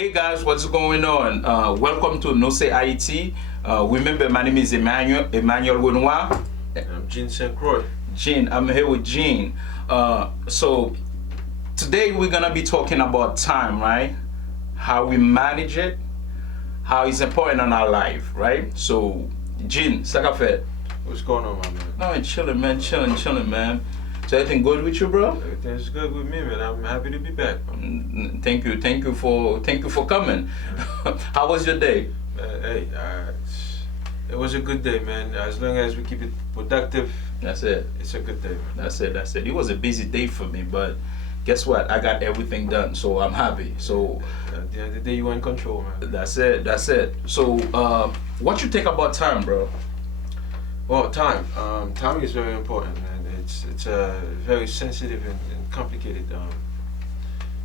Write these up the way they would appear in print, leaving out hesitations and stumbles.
Hey guys, what's going on? Welcome to No Say IT. Remember, my name is Emmanuel Renois. I'm Jean St. Croix. Jean, I'm here with Jean. So today we're gonna be talking about time, right? How we manage it, how it's important in our life, right? So, Jean, Sakafet. What's going on, my man? No, chilling, man, chilling, man. So everything good with you, bro? Everything's good with me, man. I'm happy to be back. Thank you for coming. How was your day? It was a good day, man. As long as we keep it productive, That's it. it's a good day, man. That's it. It was a busy day for me, but guess what? I got everything done, so I'm happy. So At the end of the day, you are in control, man. that's it. So what you think about time, bro? Well, time. Time is very important, man. It's a very sensitive and complicated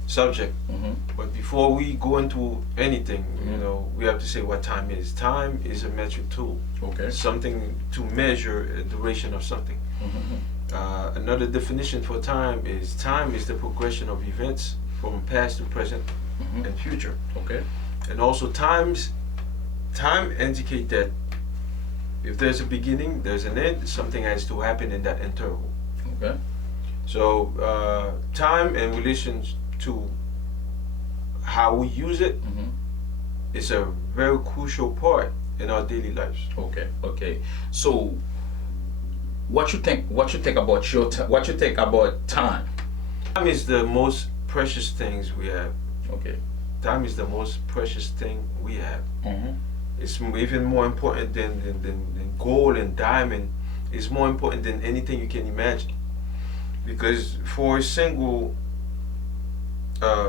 subject. Mm-hmm. But before we go into anything, Mm-hmm. we have to say what time is. Time is a metric tool. Okay. Something to measure a duration of something. Mm-hmm. Another definition for time is the progression of events from past to present Mm-hmm. and future. Okay. And also time indicate that if there's a beginning, there's an end, something has to happen in that interval. Okay. So time in relation to how we use it Mm-hmm. is a very crucial part in our daily lives. Okay. So what you think about your time? What you think about time? Time is the most precious things we have. Okay. Time is the most precious thing we have. Mm-hmm. It's even more important than gold and diamond. It's more important than anything you can imagine. Because for a single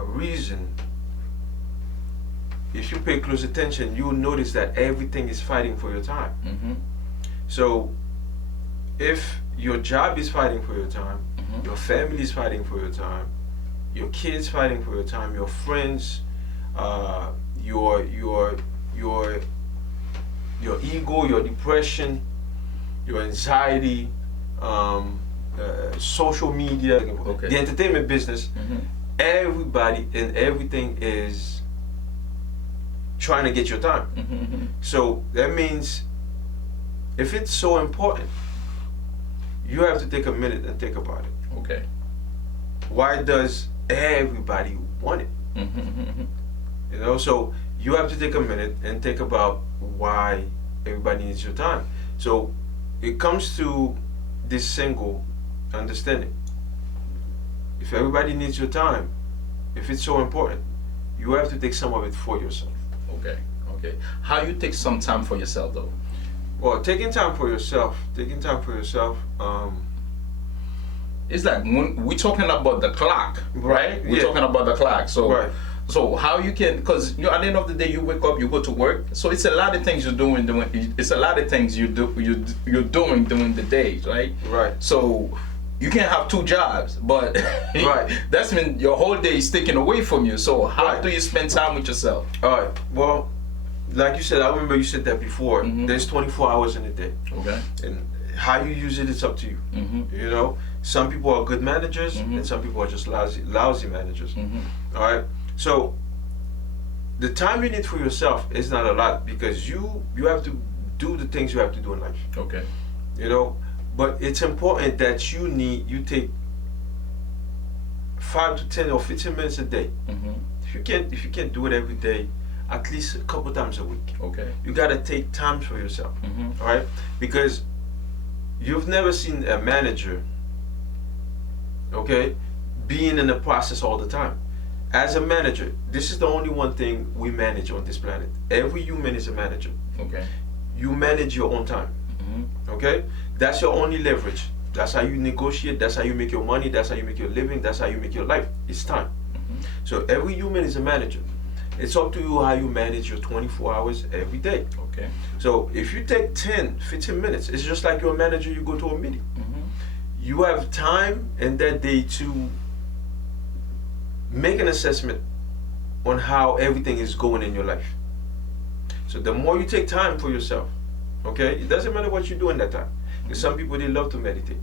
reason, if you pay close attention, you'll notice that everything is fighting for your time. Mm-hmm. So if your job is fighting for your time, Mm-hmm. your family is fighting for your time, your kids fighting for your time, your friends, your ego, your depression, your anxiety, social media, Okay. the entertainment business, Mm-hmm. everybody and everything is trying to get your time. Mm-hmm. So that means if it's so important, you have to take a minute and think about it. Okay. Why does everybody want it? Mm-hmm. So you have to take a minute and think about why everybody needs your time. So it comes to this single understanding. If everybody needs your time, if it's so important, you have to take some of it for yourself. Okay. How you take some time for yourself though? Well, taking time for yourself, It's like when we're talking about the clock, right? We're Yeah. talking about the clock. So, Right. so how you can, because at the end of the day, you wake up, you go to work. So it's a lot of things you're doing. It's a lot of things you're doing during the day, right? Right. So you can't have two jobs, but Right. that's when your whole day is taken away from you. So how Right. do you spend time with yourself? All right. Well, like you said, I remember you said that before. Mhm. There's 24 hours in a day, Okay. and how you use it, it's up to you. Mm-hmm. Some people are good managers, Mhm. and some people are just lousy managers. Mm-hmm. All right. So the time you need for yourself is not a lot because you have to do the things you have to do in life. Okay. But it's important that you take 5 to 10 or 15 minutes a day. Mm-hmm. If you can't do it every day, at least a couple times a week. Okay. You gotta take time for yourself. Mm-hmm. All right, because you've never seen a manager, being in the process all the time. As a manager, this is the only one thing we manage on this planet. Every human is a manager. Okay. You manage your own time. Mm-hmm. Okay, that's your only leverage. That's how you negotiate. That's how you make your money. That's how you make your living. That's how you make your life. It's time. Mm-hmm. So every human is a manager. It's up to you how you manage your 24 hours every day. Okay. So if you take 10, 15 minutes, it's just like you're a manager, you go to a meeting. Mm-hmm. You have time in that day to make an assessment on how everything is going in your life. So the more you take time for yourself, it doesn't matter what you do in that time. Because some people, they love to meditate.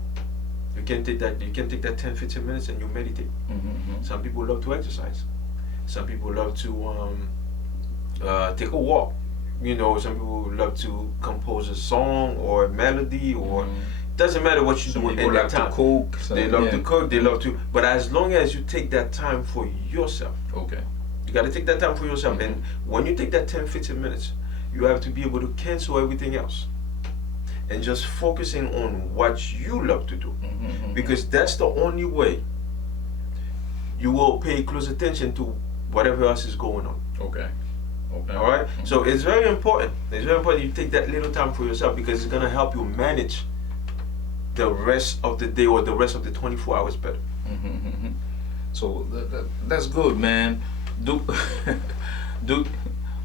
You can take that 10, 15 minutes and you meditate. Mm-hmm. Some people love to exercise. Some people love to take a walk. You know, some people love to compose a song or a melody, or doesn't matter what you do in that time. To cook. They love to cook. They love to. But as long as you take that time for yourself, Okay. you got to take that time for yourself. And when you take that 10, 15 minutes, you have to be able to cancel everything else and just focusing on what you love to do, because that's the only way you will pay close attention to whatever else is going on. Okay. Okay. All right. So it's very important. It's very important you take that little time for yourself, because it's gonna help you manage the rest of the day or the rest of the 24 hours better. So that's good, man. Do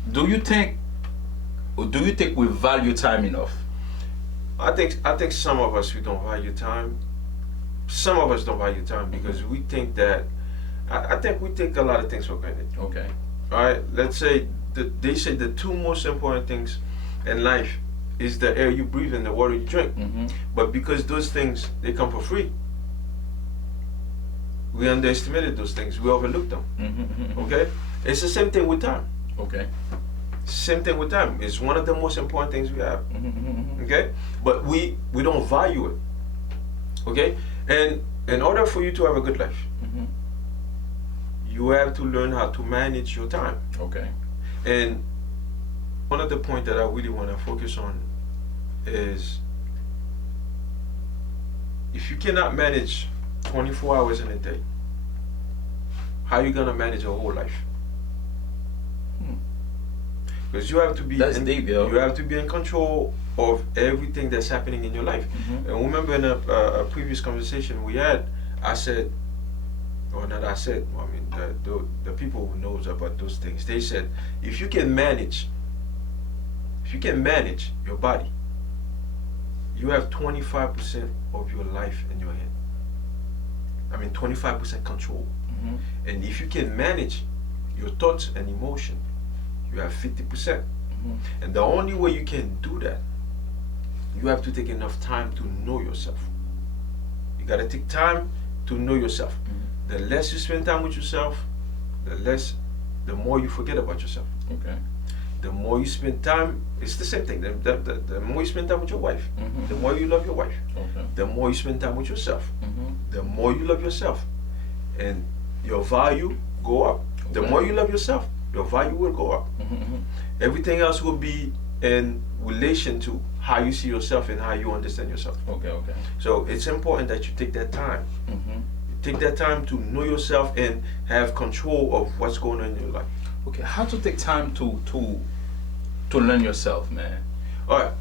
do you think we value time enough? I think some of us, we don't value time. Some of us don't value time because we think that I think we take a lot of things for granted. Okay. All right. Let's say they say the two most important things in life is the air you breathe and the water you drink. But because those things, they come for free, we underestimated those things. We overlooked them. Okay. It's the same thing with time. Okay. Same thing with time. It's one of the most important things we have. Okay. But we don't value it. Okay. And in order for you to have a good life, you have to learn how to manage your time. Okay. And one of the points that I really want to focus on is, if you cannot manage 24 hours in a day, how are you going to manage your whole life? Because you have to be deep, yo. You have to be in control of everything that's happening in your life. And remember in a previous conversation we had, I said, or not I said, I mean the people who knows about those things, they said, if you can manage your body, you have 25% of your life in your hand. I mean 25% control. And if you can manage your thoughts and emotion, you have 50%. And the only way you can do that, you have to take enough time to know yourself. You got to take time to know yourself. The less you spend time with yourself, the more you forget about yourself. Okay. The more you spend time, it's the same thing. The more you spend time with your wife, the more you love your wife. Okay. The more you spend time with yourself, the more you love yourself, and your value go up. The more you love yourself, your value will go up. Everything else will be in relation to how you see yourself and how you understand yourself. Okay. Okay. So it's important that you take that time. Take that time to know yourself and have control of what's going on in your life. Okay. How to take time to learn yourself, man? All right.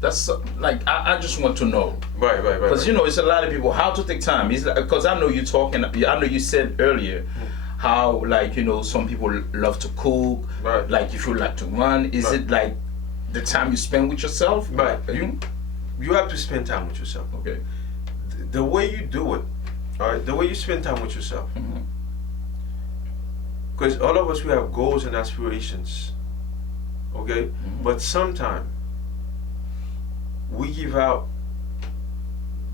That's like I just want to know. Right. Because you know, it's a lot of people. How to take time? Because I know you talking. I know you said earlier how, like, you know, some people love to cook. Right. Like if you like to run, is it like the time you spend with yourself? Right. You have to spend time with yourself. Okay. The way you do it, all right. The way you spend time with yourself. Because all of us, we have goals and aspirations. Okay. But sometimes we give out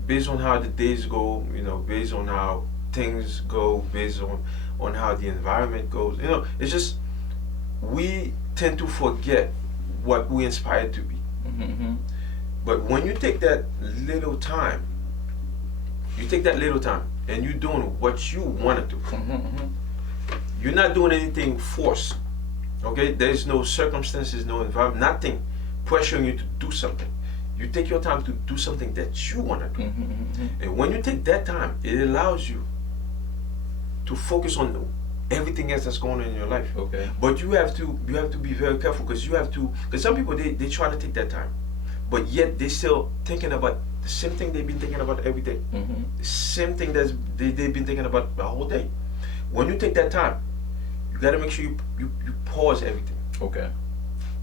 based on how the days go, you know, based on how things go, based on how the environment goes. You know, it's just, we tend to forget what we inspired to be. But when you take that little time, and you're doing what you want to do. You're not doing anything forced. Okay? There's no circumstances, no environment, nothing pressuring you to do something. You take your time to do something that you want to do. And when you take that time, it allows you to focus on everything else that's going on in your life. Okay. But you have to be very careful, because some people, they try to take that time, but yet they still thinking about the same thing they've been thinking about every day. The same thing that they've been thinking about the whole day. When you take that time, you got to make sure you pause everything. Okay.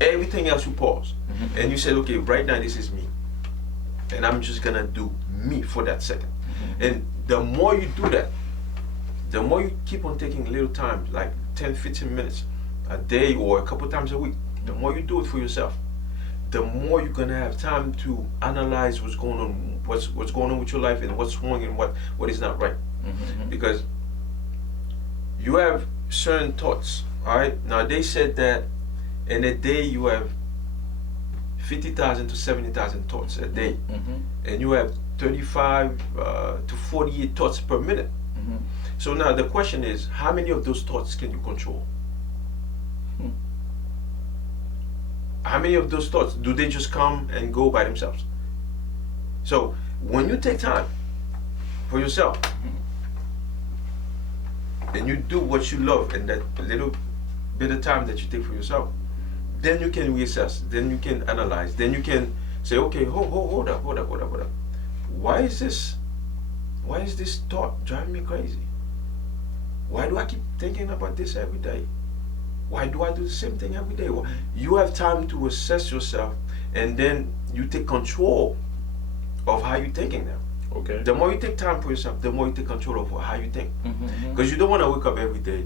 Everything else you pause. And you say, okay, right now this is me, and I'm just gonna do me for that second. And the more you do that, the more you keep on taking little time, like 10, 15 minutes a day or a couple times a week, the more you do it for yourself, the more you're gonna have time to analyze what's going on with your life, and what's wrong and what is not right. Because you have certain thoughts. All right. Now they said that in a day you have 50,000 to 70,000 thoughts a day, and you have 35 to 48 thoughts per minute. So now the question is, how many of those thoughts can you control? How many of those thoughts do they just come and go by themselves? So when you take time for yourself and you do what you love in that little bit of time that you take for yourself, then you can reassess, then you can analyze, then you can say, okay, hold up. Why is this thought driving me crazy? Why do I keep thinking about this every day? Why do I do the same thing every day? Well, you have time to assess yourself, and then you take control of how you're thinking now. Okay. The more you take time for yourself, the more you take control of how you think. Because you don't want to wake up every day,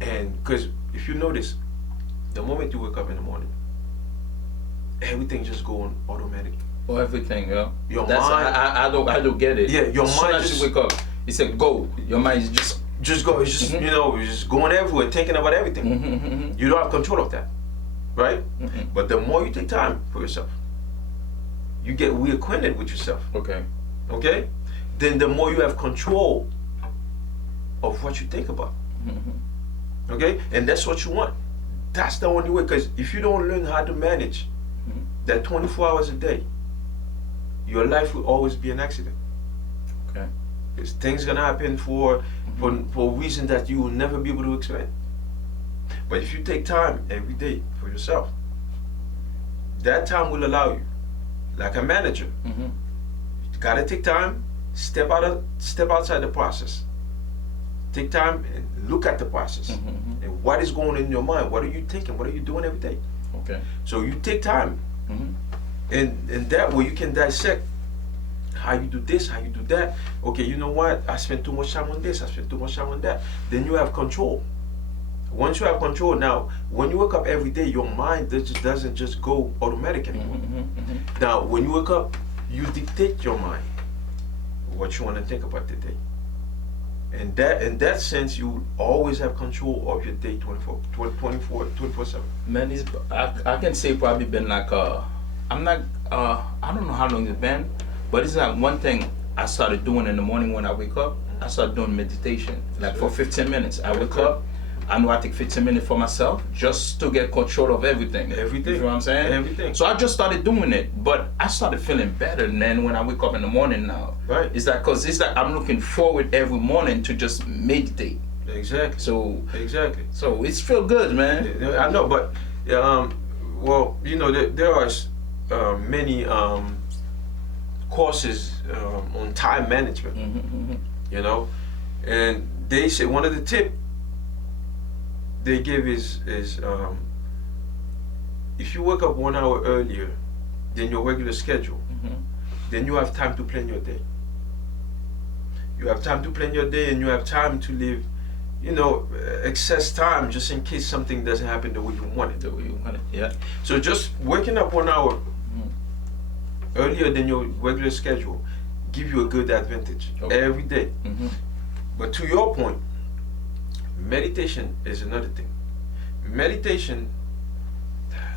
and because if you notice, the moment you wake up in the morning, everything just go on automatic. Oh, everything, yeah. Your That's mind. I don't get it. Yeah, your as soon mind as just you wake up, it's a go. Your mind is just go. It's just it's just going everywhere, thinking about everything. You don't have control of that, right? But the more you take time for yourself, you get reacquainted with yourself. Okay, then the more you have control of what you think about. Okay, and that's what you want. That's the only way. Because if you don't learn how to manage that 24 hours a day, your life will always be an accident. Okay. Because things gonna happen for a reason that you will never be able to explain. But if you take time every day for yourself, that time will allow you, like a manager, you gotta take time, step outside the process. Take time and look at the process and what is going on in your mind. What are you thinking? What are you doing every day? Okay. So you take time, and that way you can dissect how you do this, how you do that. Okay, you know what? I spent too much time on this. I spent too much time on that. Then you have control. Once you have control, now when you wake up every day, your mind doesn't just go automatic anymore. Now when you wake up, you dictate your mind what you want to think about the day. And that, in that sense, you always have control of your day 24/7. Man, I can say probably been like I don't know how long it's been, but it's like one thing I started doing in the morning when I wake up. I started doing meditation, like for 15 minutes. I wake up, I know I take 15 minutes for myself just to get control of everything. Everything. You know what I'm saying? Everything. So I just started doing it, but I started feeling better then when I wake up in the morning now. Right. It's like, cause it's like I'm looking forward every morning to just meditate. Exactly. So it's feel good, man. I know, but well, you know, there are many courses on time management. You know, and they say one of the tips they give is if you wake up 1 hour earlier than your regular schedule, then you have time to plan your day. You have time to plan your day, and you have time to live, you know, excess time just in case something doesn't happen the way you want it. The way you want it, yeah. So just waking up 1 hour earlier than your regular schedule give you a good advantage every day. But to your point, meditation is another thing. Meditation,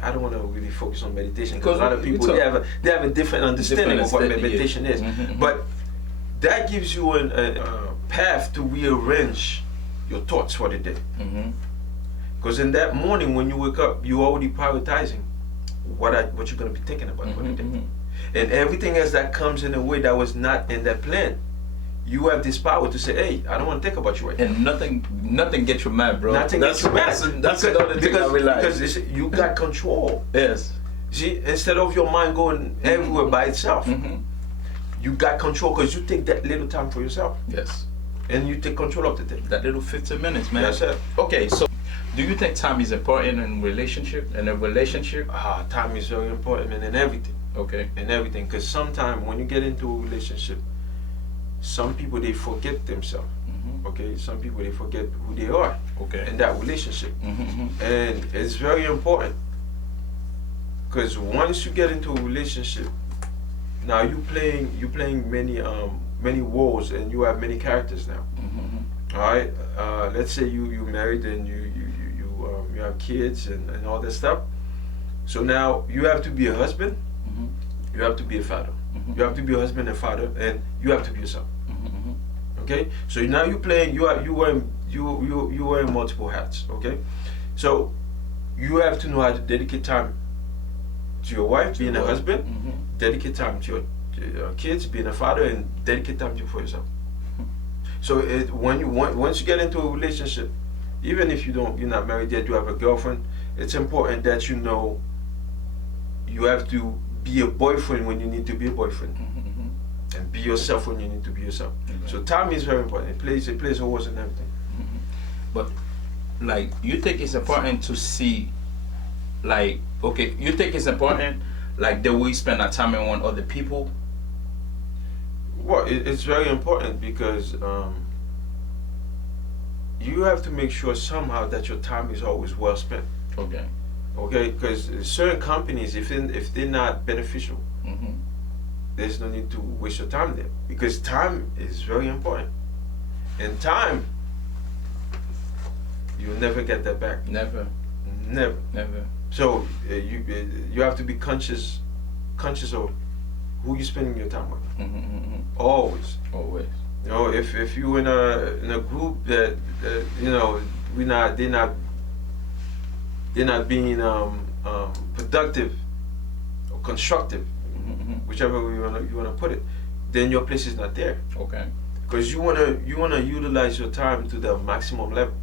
I don't want to really focus on meditation because a lot of people they have a different understanding of what meditation is. But that gives you a path to rearrange your thoughts for the day. Because in that morning when you wake up, you're already prioritizing what you're going to be thinking about for the day. And everything else that comes in a way that was not in that plan, you have this power to say, hey, I don't want to think about you right now. And nothing gets you mad, bro. Nothing gets you mad. That's another thing I realized. Because you got control. Yes. See, instead of your mind going everywhere by itself, you got control because you take that little time for yourself. Yes. And you take control of the day. That little 15 minutes, man. That's it. Okay, so do you think time is important in a relationship? Time is very important in everything. Okay. In everything. Because sometimes when you get into a relationship, some people they forget themselves. Okay, some people they forget who they are. Okay. In that relationship, and it's very important because once you get into a relationship, now you playing many roles and you have many characters now. All right. Let's say you married and you have kids and all that stuff. So now you have to be a husband. Mm-hmm. You have to be a father. Mm-hmm. You have to be a husband and father, and you have to be a son. Mm-hmm. Okay. So now you playing. You wearing multiple hats. Okay. So you have to know how to dedicate time to your wife, being a husband. Mm-hmm. Dedicate time to your kids, being a father, and dedicate time for yourself. So once you get into a relationship, even if you're not married yet, you have a girlfriend, it's important that you know you have to be a boyfriend when you need to be a boyfriend, Mm-hmm. and be yourself when you need to be yourself. Okay. So time is very important. It plays a role in everything. Mm-hmm. But like, you think it's important to see, like, okay, you think it's important, like, that we spend our time on other people? Well, it's very important because you have to make sure somehow that your time is always well spent. Okay. Okay, because certain companies, if they're not beneficial, Mm-hmm. there's no need to waste your time there, because time is very important, and time you'll never get that back. Never. Never. So you have to be conscious of who you're spending your time with. Mm-hmm. Mm-hmm. Always. Always. You know, if you're in a group that they're not being productive or constructive, Mm-hmm. whichever way you wanna put it, then your place is not there. Okay. Because you wanna utilize your time to the maximum level.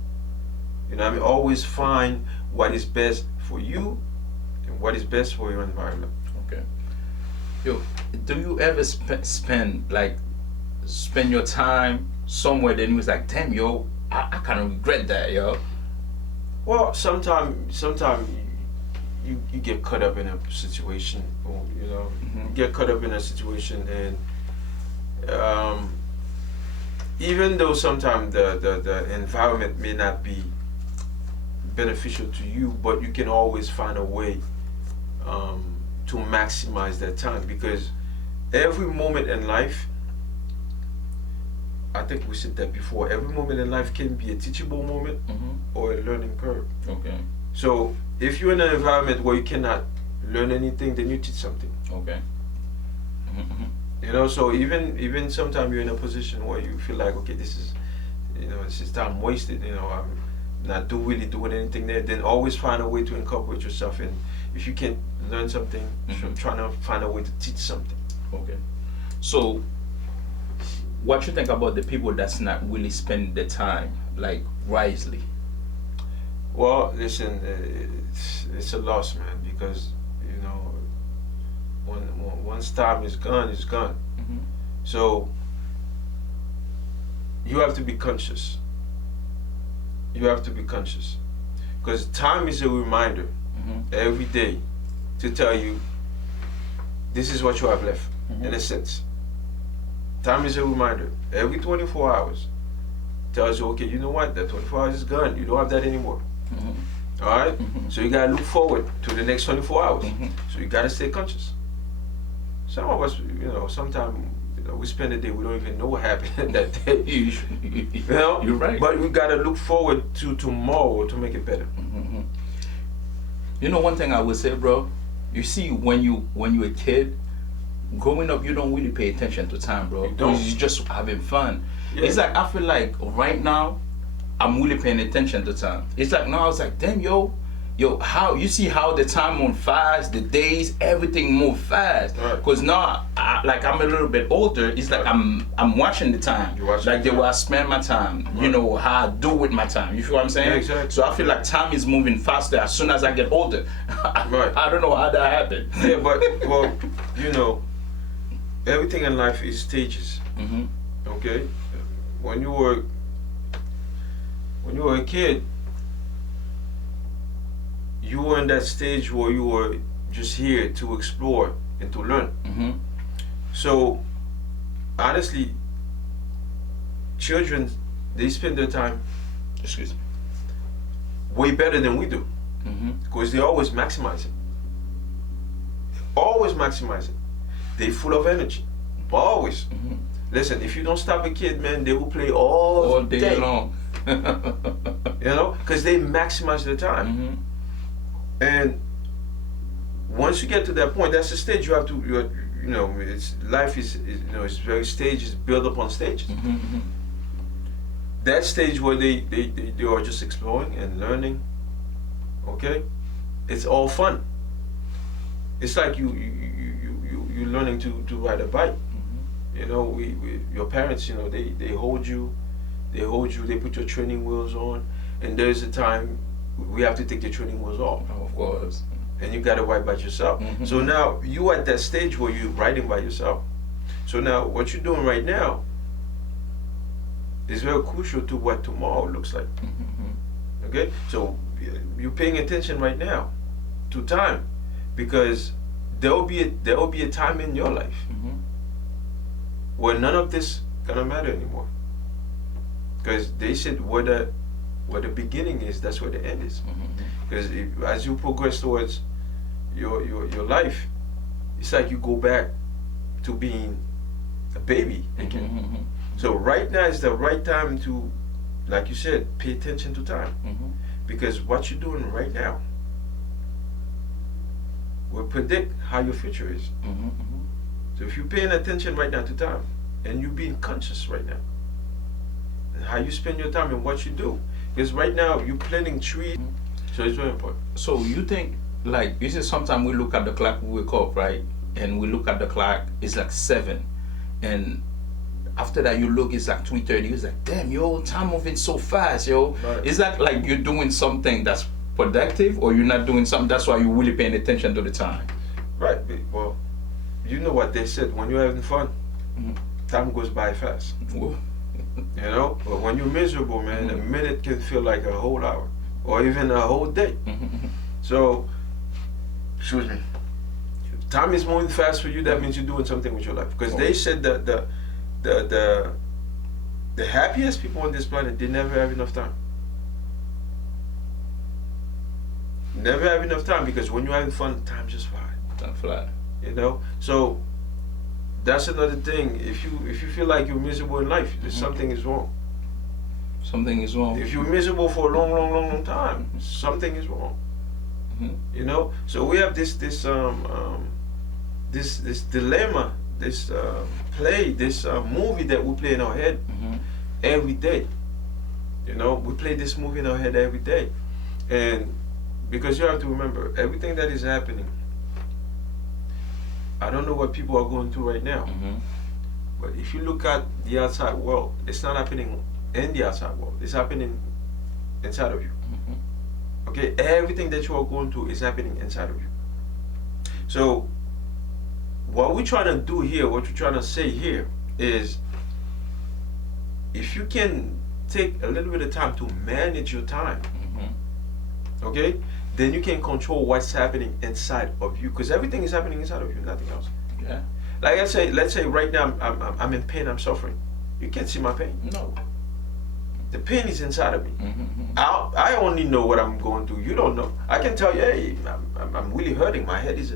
You know what I mean? Always find what is best for you and what is best for your environment. Okay. Yo, do you ever spend your time somewhere that you was like, damn, yo, I kind of regret that, yo? Well, sometimes you get caught up in a situation, or, you know, Mhm. you get caught up in a situation, and even though sometimes the environment may not be beneficial to you, but you can always find a way to maximize that time, because every moment in life, I think we said that before, every moment in life can be a teachable moment Mm-hmm. or a learning curve. Okay. So if you're in an environment where you cannot learn anything, then you teach something. Okay. Mm-hmm. You know, so even sometimes you're in a position where you feel like, okay, this is time wasted. You know, I'm not really doing anything there. Then always find a way to incorporate yourself in. If you can learn something, Mhm. trying to find a way to teach something. Okay. So, what you think about the people that's not really spending their time like wisely? Well, listen, it's a loss, man, because you know, once time is gone, it's gone. Mm-hmm. So you have to be conscious. You have to be conscious, because time is a reminder Mm-hmm. every day to tell you this is what you have left. Mhm. In a sense, time is a reminder every 24 hours. Tells you, okay, you know what, that 24 hours is gone. You don't have that anymore. Mm-hmm. All right? Mhm. So you gotta look forward to the next 24 hours. Mhm. So you gotta stay conscious. Some of us, you know, sometimes we spend the day, we don't even know what happened that day. You know? You're right. But we gotta look forward to tomorrow to make it better. Mm-hmm. You know, one thing I would say, bro. You see, when you're a kid, growing up, you don't really pay attention to time, bro. You don't. You're just having fun. Yeah. It's like, I feel like right now, I'm really paying attention to time. It's like now I was like, damn, yo, how you see how the time move fast, the days, everything move fast. Right. Cause now, I'm a little bit older. It's like Right. I'm watching the time. You're watching like the the time. way I spend my time. You Right. know how I do with my time. You feel what I'm saying? Yeah, exactly. So I feel like time is moving faster as soon as I get older. Right. I don't know how that happened. Yeah, but well, you know, everything in life is stages. Mm-hmm. Okay, when you were a kid, you were in that stage where you were just here to explore and to learn. Mm-hmm. So honestly, children, they spend their time Excuse me. way better than we do, Mm-hmm. because they always maximize it. Always maximize it. They full of energy. Always. Mm-hmm. Listen, if you don't stop a kid, man, they will play all day day. long. You know, because they maximize their time. Mm-hmm. And once you get to that point, that's the stage you have to. You know, it's life is you know, it's very stages, build upon stages. Mm-hmm. Mm-hmm. That stage where they are just exploring and learning. Okay, it's all fun. It's like you're learning to ride a bike. Mm-hmm. You know, your parents, you know, they hold you, they put your training wheels on, and there's a time we have to take the training wheels off. Oh, of course. And you gotta ride by yourself. Mm-hmm. So now you at that stage where you're riding by yourself. So now what you're doing right now is very crucial to what tomorrow looks like. Mm-hmm. Okay, so you're paying attention right now to time, because there will be a time in your life Mm-hmm. where none of this gonna matter anymore. Because they said where the beginning is, that's where the end is. Mm-hmm. Because as you progress towards your life, it's like you go back to being a baby again. Mm-hmm. So right now is the right time to, like you said, pay attention to time. Mm-hmm. Because what you're doing right now will predict how your future is. Mm-hmm. So if you're paying attention right now to time, and you're being conscious right now, and how you spend your time and what you do, because right now you're planting trees, so it's very important. So you think, like, you see, sometimes we look at the clock, we wake up, right? And we look at the clock, it's like 7. And after that, you look, it's like 3:30. It's like, damn, yo, time moving so fast, yo. Right. Is that like you're doing something that's productive, or you're not doing something that's why you're really paying attention to the time? Right. Well, you know what they said, when you're having fun, Mhm. time goes by fast. Whoa. You know? But when you're miserable, man, a Mhm. minute can feel like a whole hour, or even a whole day. Mhm. So, excuse me. Time is moving fast for you. That means you're doing something with your life. Because they said that the happiest people on this planet, they never have enough time. Never have enough time, because when you're having fun, time just flies. Time fly. You know. So that's another thing. If you feel like you're miserable in life, there's something is wrong. Something is wrong. If you're miserable for a long time, something is wrong. Mhm. You know. So we have this dilemma, this play, this movie that we play in our head Mhm. every day. You know, we play this movie in our head every day, and because you have to remember, everything that is happening, I don't know what people are going through right now, Mhm. but if you look at the outside world, it's not happening in the outside world. It's happening inside of you. Mhm. Okay, everything that you are going through is happening inside of you. So what we're trying to do here, what we're trying to say here is, if you can take a little bit of time to manage your time, Mhm. okay, then you can control what's happening inside of you, because everything is happening inside of you, nothing else. Yeah. Like let's say right now I'm in pain, I'm suffering. You can't see my pain. No. The pain is inside of me. Mhm. I only know what I'm going through. You don't know. I can tell you, hey, I'm really hurting. My head is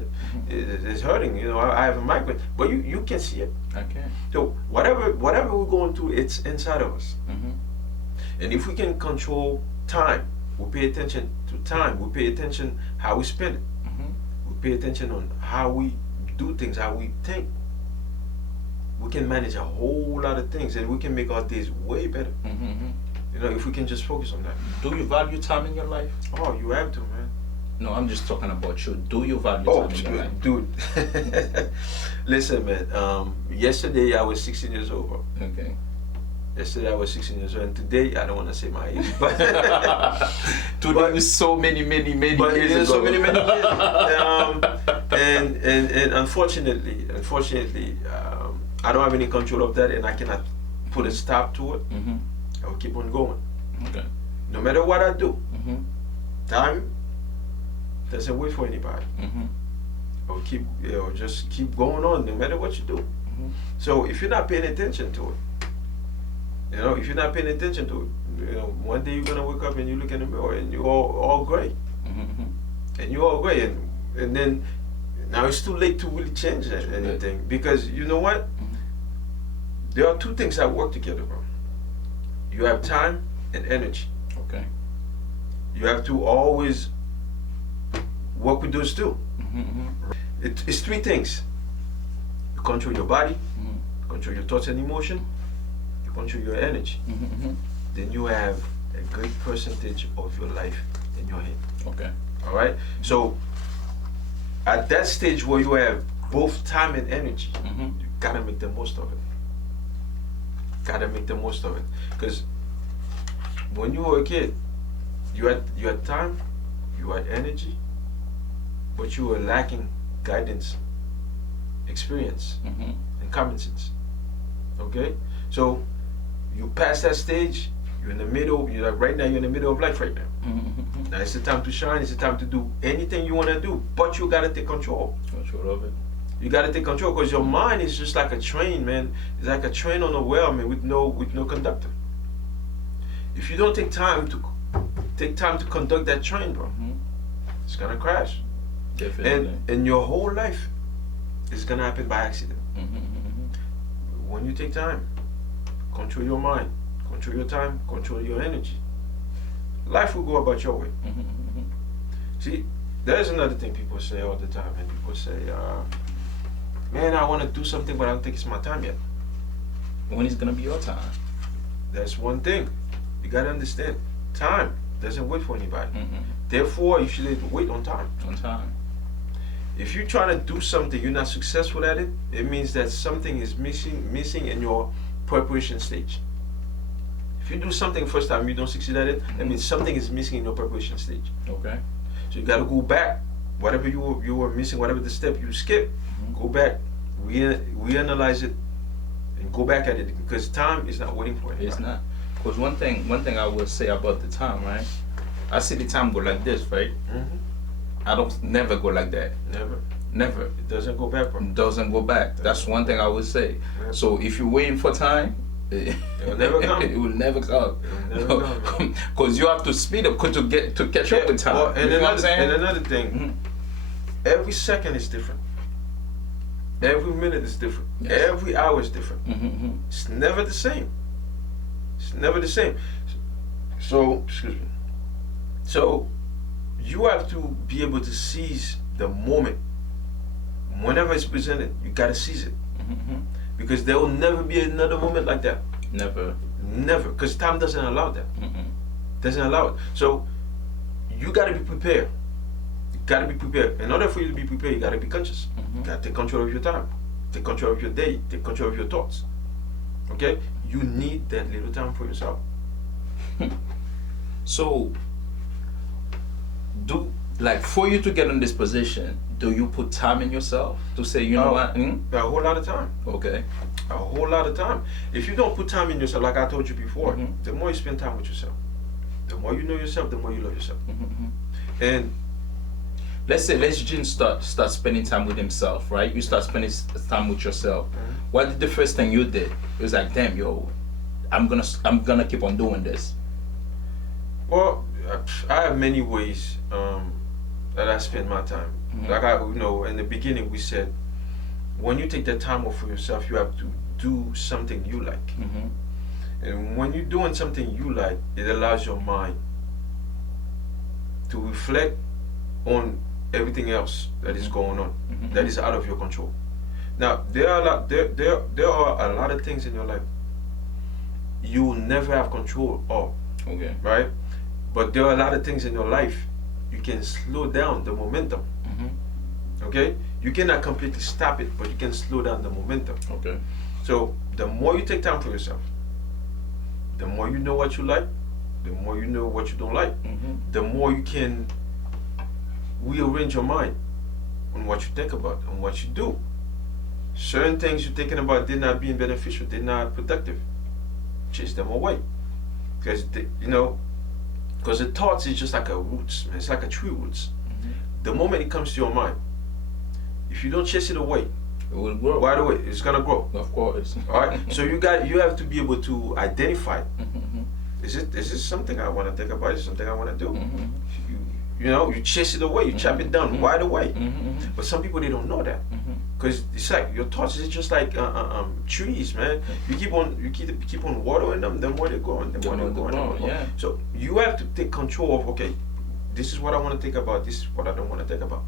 hurting. You know, I have a migraine, but you can see it. Okay. So whatever we're going through, it's inside of us. Mhm. And if we can control time, we pay attention to time. We pay attention how we spend it. Mhm. We pay attention on how we do things, how we think. We can manage a whole lot of things, and we can make our days way better. Mhm. You know, if we can just focus on that. Do you value time in your life? Oh, you have to, man. No, I'm just talking about you. Do you value Oh, time in your life? dude. Listen, man. Yesterday I was 16 years old, bro. Okay. Yesterday I was 16 years old, and today I don't want to say my age, but Today is so many but years it is ago. so many years. And unfortunately, I don't have any control of that, and I cannot put a stop to it. Mhm. I will keep on going, Okay. no matter what I do. Mhm. Time doesn't wait for anybody. Mhm. Or just keep going on, no matter what you do. Mhm. So if you're not paying attention to it, you know, if you're not paying attention to it, you know, one day you're gonna wake up and you look in the mirror and you're all gray, Mhm. and you're all gray, and then now it's too late to really change anything, because you know what? there are two things that work together, bro. You have time and energy. Okay. You have to always work with those two. Mm-hmm. It's three things. You control your body, Mm-hmm. you control your thoughts and emotion, you control your energy. Mm-hmm. Then you have a great percentage of your life in your hand. Okay. All right. So at that stage where you have both time and energy, Mm-hmm. you gotta make the most of it. Gotta make the most of it. Because when you were a kid, you had time, you had energy, but you were lacking guidance, experience, Mm-hmm. and common sense. Okay? So you pass that stage, you're in the middle, you're like right now, you're in the middle of life right now. Mm-hmm. Now it's the time to shine, it's the time to do anything you want to do, but you gotta take control. Control of it. You gotta take control because your mind is just like a train, man. It's like a train on a well, man, with no conductor. If you don't take time to conduct that train, bro, Mm-hmm. it's gonna crash. Definitely. And your whole life is gonna happen by accident. Mm-hmm. When you take time, control your mind, control your time, control your energy, life will go about your way. Mm-hmm. See, there's another thing people say all the time, and people say, man, I want to do something, but I don't think it's my time yet. When is gonna be your time? That's one thing. You gotta understand. Time doesn't wait for anybody. Mm-hmm. Therefore, you should wait on time. On time. If you're trying to do something, you're not successful at it, it means that something is missing in your preparation stage. If you do something first time, you don't succeed at it, that means something is missing in your preparation stage. Okay. So you gotta go back. Whatever you were missing, whatever the step you skip, Mm-hmm. go back, reanalyze it, and go back at it because time is not waiting for anybody. It's not. Because one thing I will say about the time, right? I see the time go like this, right? Mm-hmm. I don't never go like that. Never. It doesn't go back, bro. Doesn't go back. That's one thing I would say. Yep. So if you're waiting for time, It will never come. It will never come. It will never come. Because you have to speed up to catch up with time. Well, and, you know what I'm another, saying? and another thing, Mhm. every second is different. Every minute is different. Yes. Every hour is different. Mm-hmm. It's never the same. It's never the same. So, excuse me. So, you have to be able to seize the moment. Whenever it's presented, you gotta seize it. Mm-hmm. Because there will never be another moment like that. Never. Never. Because time doesn't allow that. Mm-hmm. Doesn't allow it. So, you gotta be prepared. You gotta be prepared. In order for you to be prepared, you gotta be conscious. Mm-hmm. You gotta take control of your time. Take control of your day. Take control of your thoughts. Okay? You need that little time for yourself. So, for you to get in this position, do you put time in yourself to say, you know what? A whole lot of time. Okay. A whole lot of time. If you don't put time in yourself, like I told you before, Mhm. the more you spend time with yourself, the more you know yourself, the more you love yourself. Mm-hmm. And Let's say Jin start spending time with himself, right? You start spending time with yourself. Mhm. What did the first thing you did? It was like, damn, yo, I'm gonna keep on doing this. well, I have many ways that I spend my time. Mhm. Like in the beginning we said, when you take that time off for yourself, you have to do something you like. Mm-hmm. And when you're doing something you like, it allows your mind to reflect on everything else that is going on, Mhm. that is out of your control. Now there are a lot of things in your life you will never have control of, Okay. right? But there are a lot of things in your life you can slow down the momentum. Mm-hmm. Okay, you cannot completely stop it, but you can slow down the momentum. Okay. So the more you take time for yourself, the more you know what you like, the more you know what you don't like, Mm-hmm. the more you can rearrange your mind on what you think about and what you do. Certain things you're thinking about did not being beneficial, did not productive. Chase them away. Because because the thoughts is just like a roots, man. It's like a tree roots. Mm-hmm. The moment it comes to your mind, if you don't chase it away, It will grow. right away, it's gonna grow. Of course. Alright? So you have to be able to identify, Mm-hmm. is this something I wanna think about? Is it something I wanna do? Mm-hmm. You chase it away, you chop it down right away. Mm-hmm. But some people they don't know that. Mm-hmm. Because it's like your thoughts is just like trees, man. You keep on watering them, the more they're growing, the more they're growing. Yeah. So you have to take control of, okay, this is what I want to think about, this is what I don't want to think about.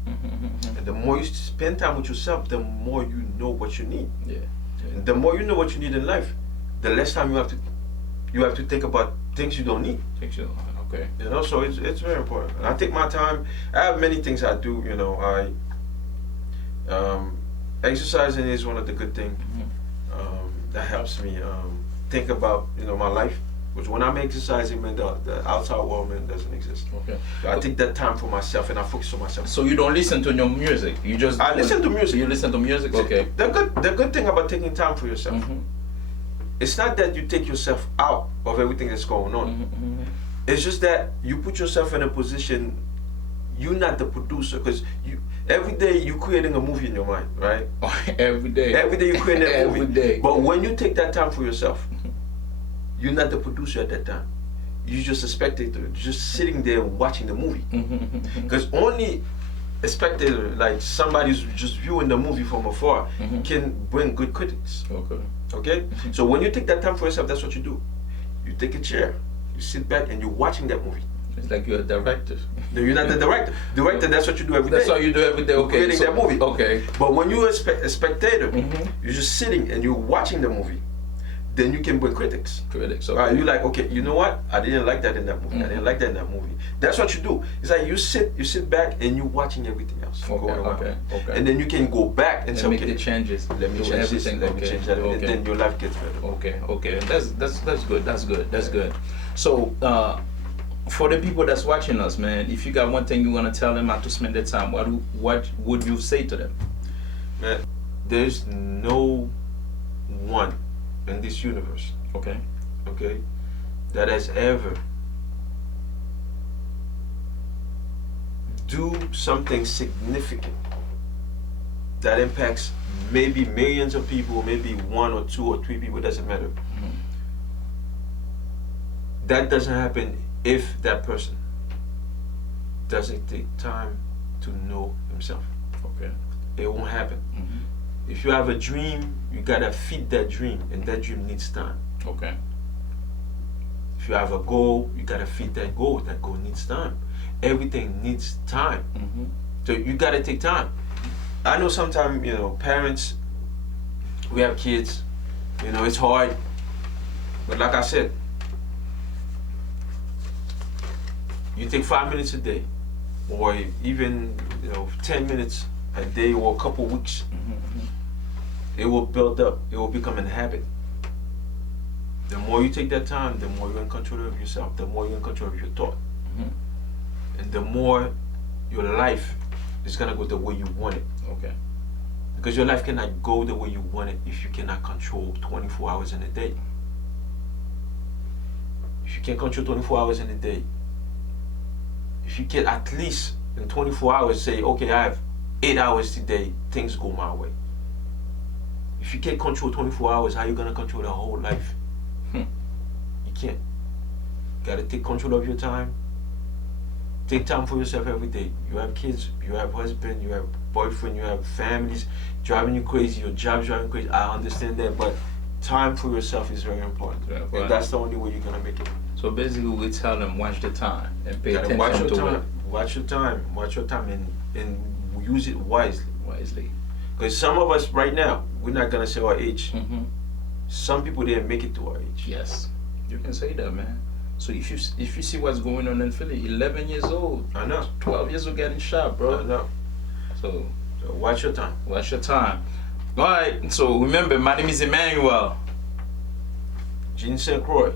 And the more you spend time with yourself, the more you know what you need. Yeah. And the more you know what you need in life, the less time you have to think about things you don't need. Okay. You know, so it's very important. And I take my time. I have many things I do. You know, exercising is one of the good things that helps me think about my life. Because when I'm exercising, man, the outside world, man, doesn't exist. Okay. So I take that time for myself and I focus on myself. So you don't listen to your music. You just I listen to music. You listen to music. Okay. The good thing about taking time for yourself, it's not that you take yourself out of everything that's going on. It's just that you put yourself in a position. You're not the producer, because every day you're creating a movie in your mind, right? Every day. Every day you're creating a movie. Every day. But when you take that time for yourself, you're not the producer at that time. You're just a spectator, just sitting there watching the movie. Because only a spectator, like somebody who's just viewing the movie from afar, can bring good critics. Okay? So when you take that time for yourself, that's what you do. You take a chair, you sit back, and you're watching that movie. It's like you're a director. No, you're not the director. Director, that's what you do every day. That's what you do every day. Okay. Creating that movie. Okay. But when you're a spectator, you're just sitting and you're watching the movie. Then you can bring critics. Okay. You're like, okay, you know what? I didn't like that in that movie. I didn't like that in that movie. That's what you do. It's like you sit back and you're watching everything else going around. Okay. And then you can go back and say, make okay, the changes. let me change everything. this, let me change that, and then your life gets better. Okay. That's good. That's good. So for the people that's watching us, man, if you got one thing you want to tell them how to spend their time, what would you say to them? Man, there's no one in this universe, okay, that has ever do something significant that impacts maybe millions of people, maybe 1 or 2 or 3 people, doesn't matter. That doesn't happen if that person doesn't take time to know himself. Okay. It won't happen. If you have a dream, you gotta feed that dream, and that dream needs time. Okay. If you have a goal, you gotta feed that goal. That goal needs time. Everything needs time. So you gotta take time. I know sometimes, parents, we have kids, it's hard. But like I said, you take 5 minutes a day, or even 10 minutes a day, or a couple weeks. It will build up. It will become a habit. The more you take that time, the more you're in control of yourself, the more you're in control of your thought. And the more your life is gonna go the way you want it. Okay. Because your life cannot go the way you want it if you cannot control 24 hours in a day. If you can't control 24 hours in a day, if you can at least in 24 hours say, okay, I have 8 hours today, things go my way. If you can't control 24 hours, how are you gonna control the whole life? You can't. You gotta take control of your time. Take time for yourself every day. You have kids, you have husband, you have boyfriend, you have families driving you crazy, your job's driving you crazy. I understand that, but time for yourself is very important. And that's the only way you're gonna make it. So basically we tell them watch the time and pay attention watch your to time. it. Watch your time and use it wisely. Because some of us right now, we're not gonna say our age. Some people didn't make it to our age. Yes, you can say that, man. So if you see what's going on in Philly, 11 years old, I know, 12 years old getting shot, bro. I know. So watch your time. Watch your time. All right. So remember, my name is Emmanuel. Jean St. Croix.